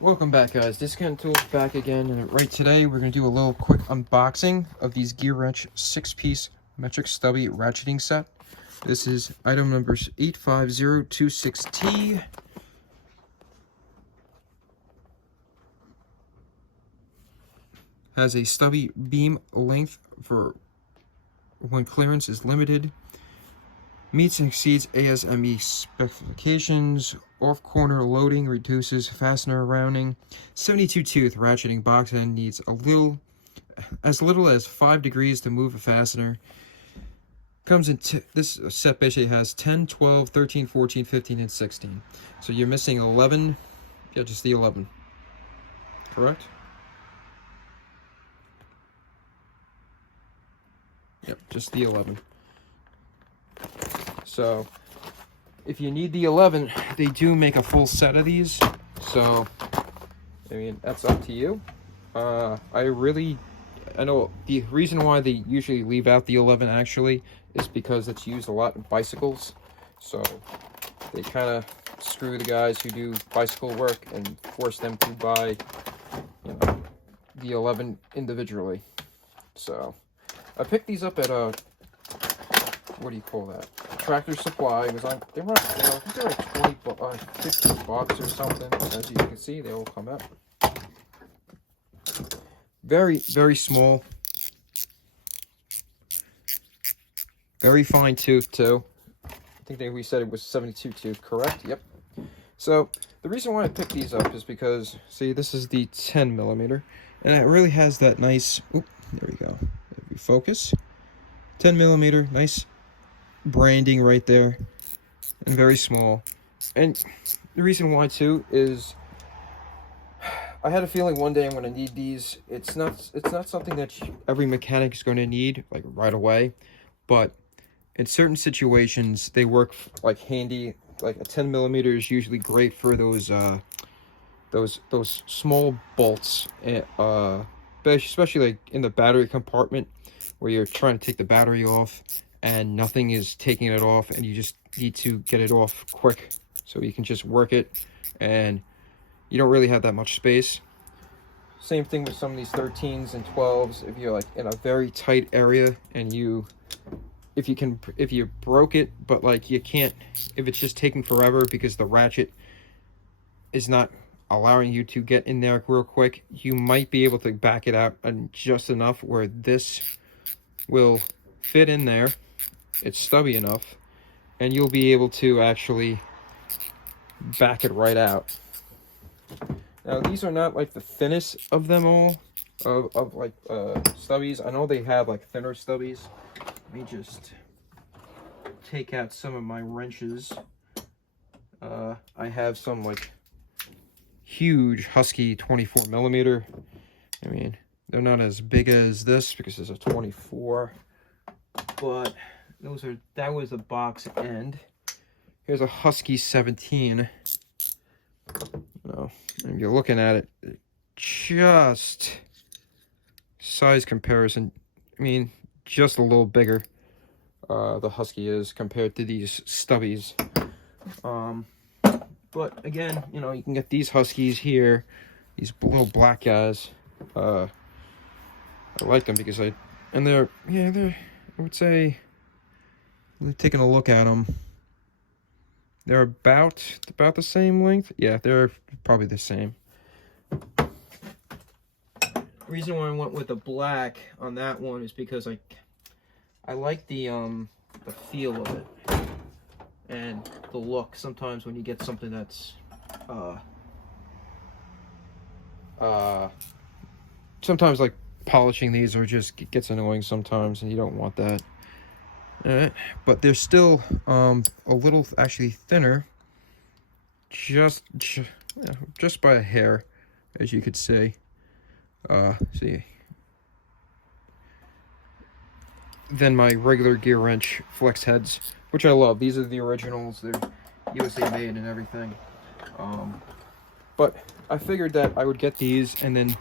Welcome back, guys. Discount Tools back again, and right today we're going to do a little quick unboxing of these Gearwrench 6-piece metric stubby ratcheting set. This is item number 85026T. Has a stubby beam length for when clearance is limited. Meets and exceeds ASME specifications. Off-corner loading reduces fastener rounding. 72 tooth ratcheting box end needs as little as 5 degrees to move a fastener. Comes in this set basically has 10, 12, 13, 14, 15, and 16. So you're missing 11. Yeah, just the 11. Correct? Yep, just the 11. So if you need the 11, they do make a full set of these. So, I mean, that's up to you. I know the reason why they usually leave out the 11 actually is because it's used a lot in bicycles. So they kind of screw the guys who do bicycle work and force them to buy, you know, the 11 individually. So I picked these up at what do you call that? Tractor Supply. It was on, they were on sale. I think they were like 50 bucks or something. As you can see, they all come out. Very, very small. Very fine tooth too. I think we said it was 72 tooth, correct? Yep. So the reason why I picked these up is because, see, this is the 10 millimeter, and it really has that nice. Oop, there we go. If we focus, 10 millimeter, nice branding right there, and very small. And the reason why too is I had a feeling one day I'm going to need these. It's not something that every mechanic is going to need like right away, but in certain situations they work like handy. Like a 10 millimeter is usually great for those small bolts, especially like in the battery compartment where you're trying to take the battery off and nothing is taking it off, and you just need to get it off quick so you can just work it, and you don't really have that much space. Same thing with some of these 13s and 12s. If you're like in a very tight area and if you broke it, but like you can't, if it's just taking forever because the ratchet is not allowing you to get in there real quick, you might be able to back it out just enough where this will fit in there. It's stubby enough, and you'll be able to actually back it right out. Now these are not like the thinnest of them all, of like stubbies. I know they have like thinner stubbies. Let me just take out some of my wrenches. I have some like huge Husky 24 millimeter. I mean, they're not as big as this because it's a 24, but that was a box end. Here's a Husky 17. And you're looking at it, just size comparison. I mean, just a little bigger. The Husky is compared to these stubbies. But again, you know, you can get these Huskies here, these little black guys. I like them because I would say, taking a look at them, they're about the same length. Yeah, they're probably the same. The reason why I went with the black on that one is because I like the feel of it and the look. Sometimes when you get something that's sometimes like polishing these or just gets annoying sometimes, and you don't want that. But they're still a little actually thinner, just by a hair, as you could see. See, than my regular Gearwrench flex heads, which I love. These are the originals. They're USA made and everything. But I figured that I would get these, and then,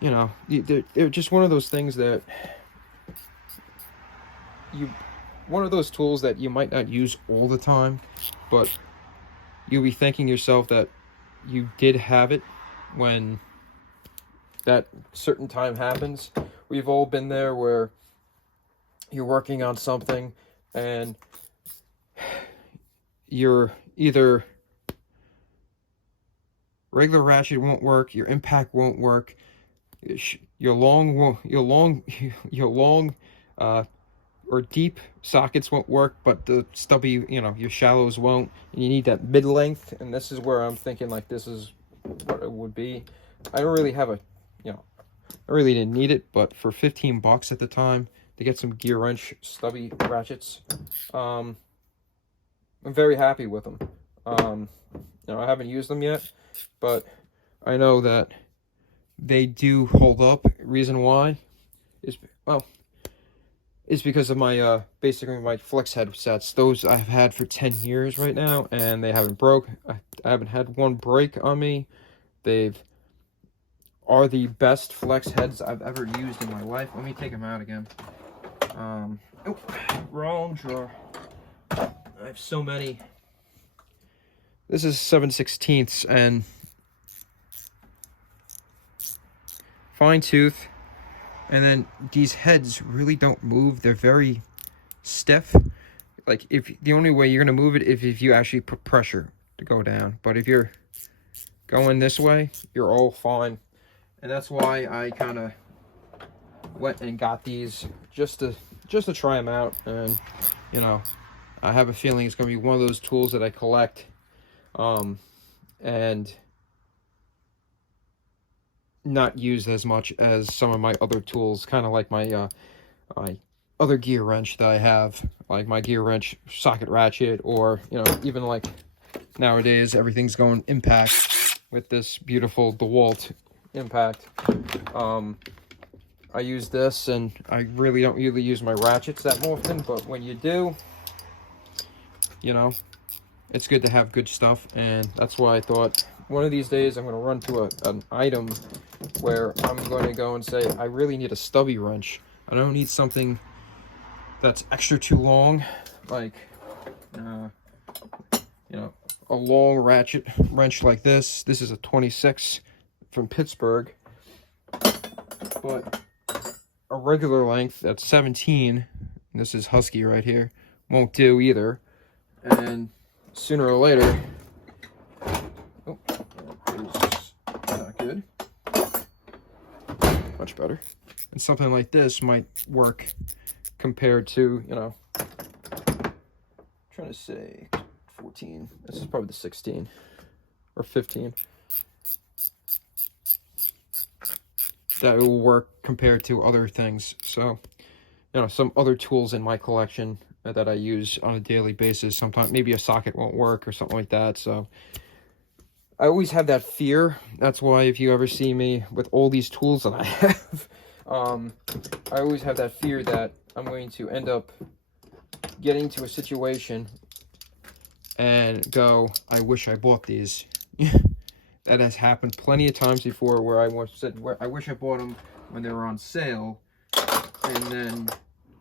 you know, they're just one of those things that one of those tools that you might not use all the time, but you'll be thanking yourself that you did have it when that certain time happens. We've all been there where you're working on something and you're either regular ratchet won't work, your impact won't work, your long or deep sockets won't work, but the stubby, your shallows won't, and you need that mid length. And this is where I'm thinking like this is what it would be. I don't really have I really didn't need it, but for 15 bucks at the time to get some Gearwrench stubby ratchets, I'm very happy with them. I haven't used them yet, but I know that they do hold up. Reason why is, well, is because of my basically my flex headsets. Those I've had for 10 years right now, and they haven't broke. I haven't had one break on me. Are the best flex heads I've ever used in my life. Let me take them out again. Oh, wrong drawer. I have so many. This is 7/16 and fine tooth. And then these heads really don't move. They're very stiff. Like, if the only way you're gonna move it if you actually put pressure to go down. But if you're going this way, you're all fine. And that's why I kind of went and got these just to try them out. And I have a feeling it's gonna be one of those tools that I collect, and not used as much as some of my other tools, kind of like my my other Gearwrench that I have, like my Gearwrench socket ratchet, or even like nowadays everything's going impact with this beautiful DeWalt impact. I use this, and I really don't usually use my ratchets that often, but when you do, it's good to have good stuff. And that's why I thought one of these days I'm going to run to an item where I'm going to go and say, I really need a stubby wrench. I don't need something that's extra too long, like a long ratchet wrench like this. This is a 26 from Pittsburgh, but a regular length at 17, and this is Husky right here, won't do either. And sooner or later, oh, it's not good. Much better. And something like this might work compared to, trying to say 14. This is probably the 16 or 15. That will work compared to other things. So, some other tools in my collection that I use on a daily basis. Sometimes maybe a socket won't work or something like that. So I always have that fear. That's why if you ever see me with all these tools that I have, I always have that fear that I'm going to end up getting to a situation and go, I wish I bought these. That has happened plenty of times before, where I said, I wish I bought them when they were on sale, and then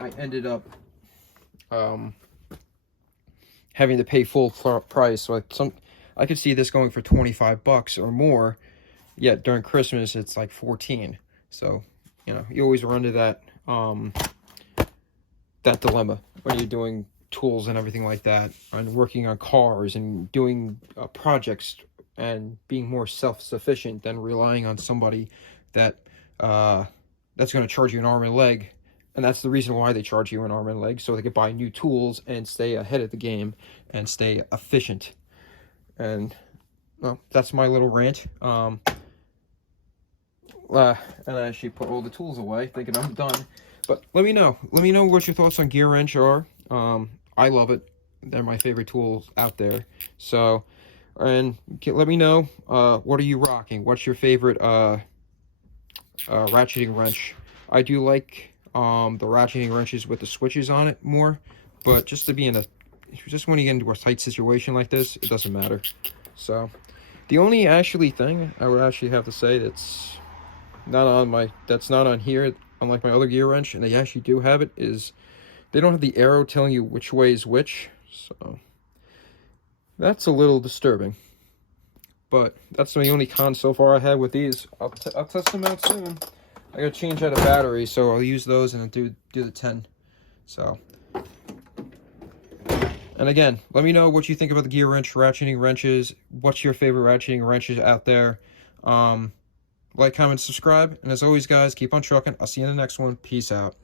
I ended up having to pay full price. So I could see this going for 25 bucks or more, yet during Christmas it's like 14. So you always run into that that dilemma when you're doing tools and everything like that, and working on cars and doing projects, and being more self-sufficient than relying on somebody that that's going to charge you an arm and a leg. And that's the reason why they charge you an arm and a leg, so they could buy new tools and stay ahead of the game and stay efficient. And well, that's my little rant. And I actually put all the tools away, thinking I'm done. But let me know what your thoughts on Gearwrench are. I love it. They're my favorite tools out there. So, and let me know, what are you rocking? What's your favorite ratcheting wrench? I do like the ratcheting wrenches with the switches on it more, but just when you get into a tight situation like this, it doesn't matter. So the only thing I would actually have to say that's not on here, unlike my other Gearwrench, and they actually do have it, is they don't have the arrow telling you which way is which. So that's a little disturbing. But that's the only con so far I had with these. I'll test them out soon. I gotta change out a battery, so I'll use those and do the 10. So, and again, let me know what you think about the Gearwrench ratcheting wrenches. What's your favorite ratcheting wrenches out there? Like, comment, subscribe, and as always, guys, keep on trucking. I'll see you in the next one. Peace out.